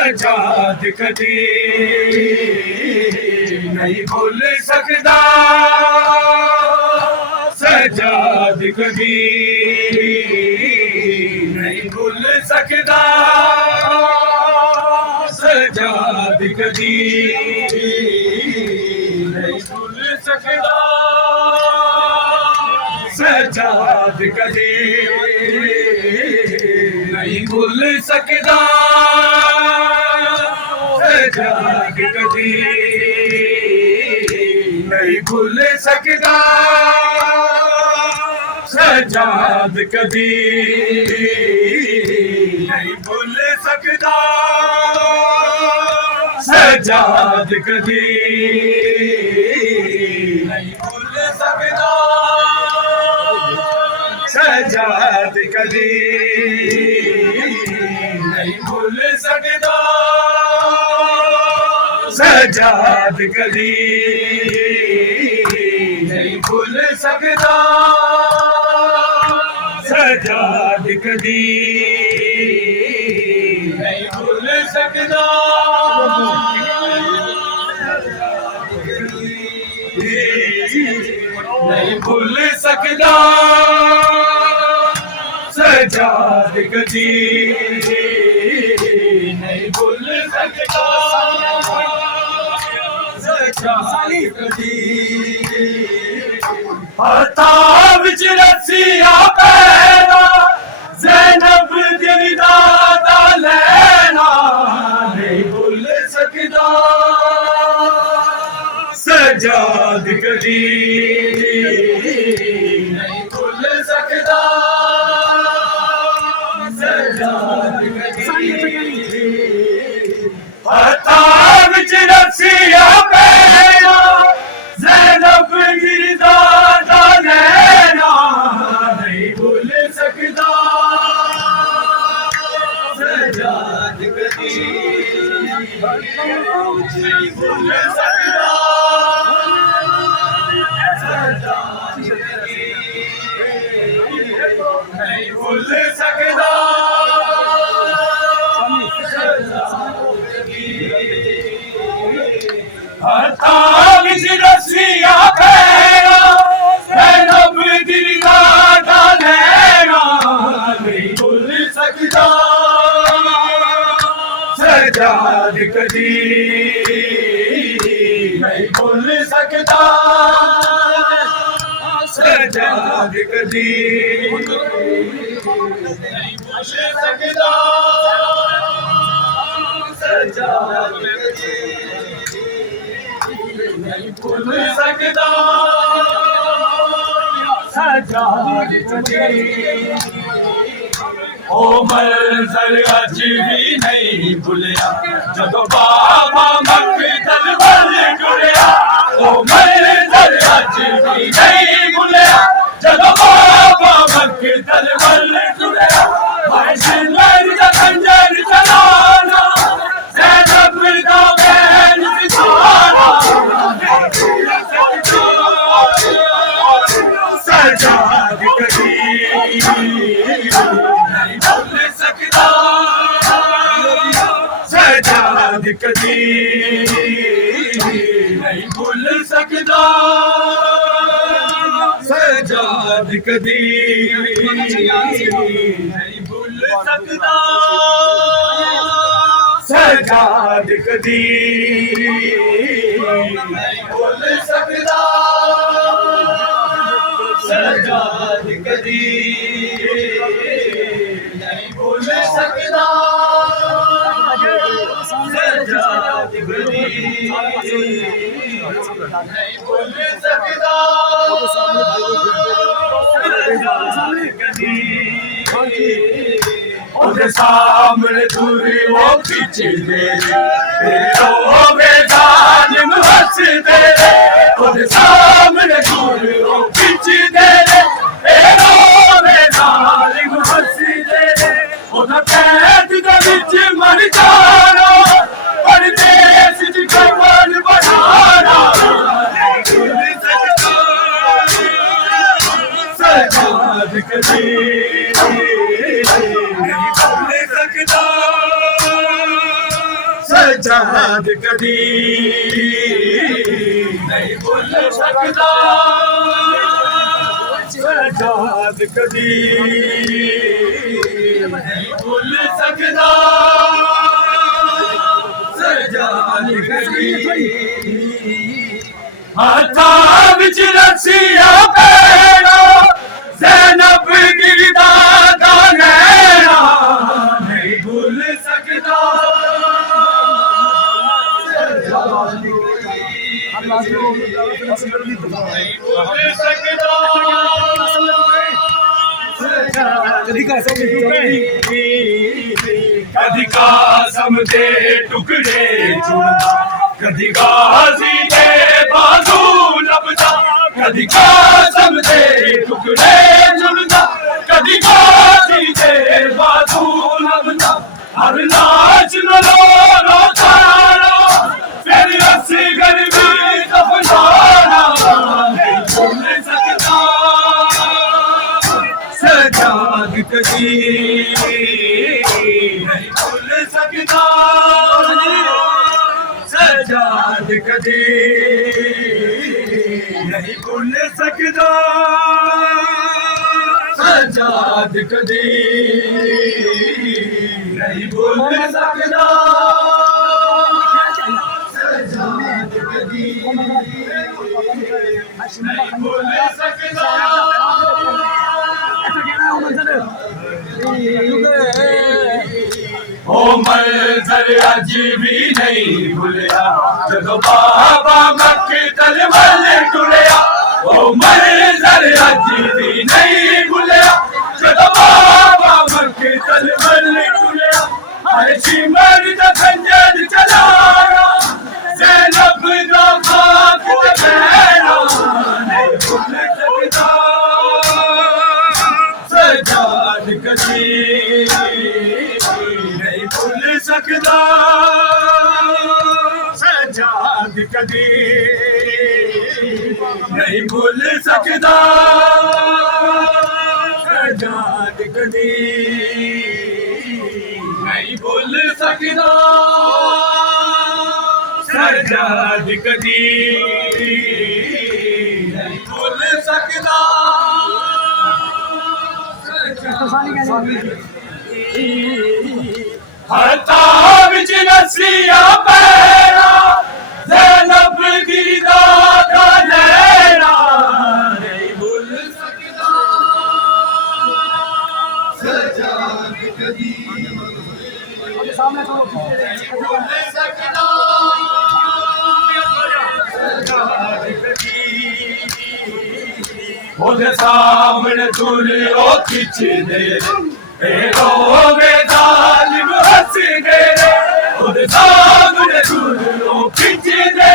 सजाद कदी नहीं भूल सकता, सजाद कदी नहीं भूल सकता, सजाद कदी नहीं भूल सकता, सजाद कदी नहीं भूल सकता, सजाद कदी नहीं भूल सकता, सजाद कदी नहीं भूल सकता, सजाद कदी नहीं भूल सकता, सजाद कदी नहीं भूल सकता, सजाद कदी नहीं भूल सकता, सजाद कदी नहीं भूल सकता, नहीं भूल सकता, सजाद कदी नहीं भूल सकता, सजाद कदी हत्था विच रस्सियां पैदा ज़ैनब दिल दा लैना नहीं भूल सकदा, सजाद कदी नहीं भूल सकदा, सजाद कदी हत्था विच रस्सियां पैदा ज़ैनब दिल दा लैना नहीं भूल सकदा, सजाद कदी नहीं भूल सकदा, सजाद कदी नहीं भूल सकदा, हत्था विच रस्सियां पैदा ज़ैनब दिल दा लैना नहीं भूल सकदा, सजाद कदी नहीं भूल सकदा, सजाद कदी नहीं भूल सकदा, सजाद कदी नहीं भूल सकदा, सजाद कदी ओ मंज़र अज भी नहीं भुलिया जदों बाबा मकतल वल टुरिया, ओ मंज़र अज भी नहीं भुलिया जदों बाबा मकतल वल टुरिया, हाय सिलर दा खंजर चलाना ज़ैनब दा बैल सिखाना सजाद कदी नहीं भूल सकदा, सजाद कदी नहीं भूल सकदा, सजाद कदी नहीं भूल सकदा, सजाद कदी नहीं भूल सकदा, सजाद कदी नहीं भूल सकदा, सजाद कदी नहीं भूल सकदा, सजाद कदी ਉਹਦੇ ਸਾਹਮਣੇ ਦੂਰੀ ਉਹ ਖਿੱਚਦੇ ਰੋਵੇ ਜ਼ਾਲਿਮ ਹੱਸਦੇ ਉਹਦੇ ਸਾਹਮਣੇ ਦੂਰੀ ਉਹ ਖਿੱਚਦੇ ਰੋਵੇ ਜ਼ਾਲਿਮ ਹੱਸਦੇ ਉਹਦਾ ਕੈਦ ਦੇ ਵਿੱਚ ਮਰ ਜਾਣਾ ਪਰਦੇਸ ਚ ਕਮਲ ਬਣਾਣਾ सजाद कदी नहीं भूल सकदा, सजाद कदी नहीं भूल सकदा सजाद कदी नहीं भूल सकदा सजाद कदी हाथां विच रस्सियां पैना ज़ैनब दी दादा नैना नहीं भूल सकदा नहीं भूल सकदा कदी कासम दे टुकड़े चुनदा कदी गाजी दे बाजू लभदा कदी कासम दे टुकड़े चुनदा कदी गाजी दे बाजू लभदा हर नाच लो तारा फिर अस्सी गर्मी दफनाना नहीं भूल सकदा सजाद कदी नहीं भूल सकदा सजाद कदी नहीं भूल सकदा सजाद कदी नहीं भूल सकदा सजाद कदी नहीं भूल सकदा ओ मंजर अज भी नहीं भूलिया जदों बाबा मक्तल वल टुरिया ओ मंजर अज भी नहीं भूलिया जदों बाबा मक्तल वल टुरिया हर शिमर दा खंजर चलाया ज़ैनब दा खाक ते पैना नहीं भूल सकदा सजाद कदी नहीं भूल सकदा सजाद कदी नहीं भूल सकदा सजाद कदी नहीं भूल सकदा सजाद कदी नहीं भूल सकदा हाथां विच रस्सियां पैना ज़ैनब दी दादा नैना नहीं भूल सकदा सजाद कदी नहीं भूल सकदा सजाद कदी ਉਹਦੇ ਸਾਹਮਣੇ ਤੁਰੇ ਉਹ ਖਿੱਚਦੇ रोवे जालिम हंस गए ਉਹਦੇ ਸਾਹਮਣੇ ਤੁਰੇ ਉਹ ਖਿੱਚਦੇ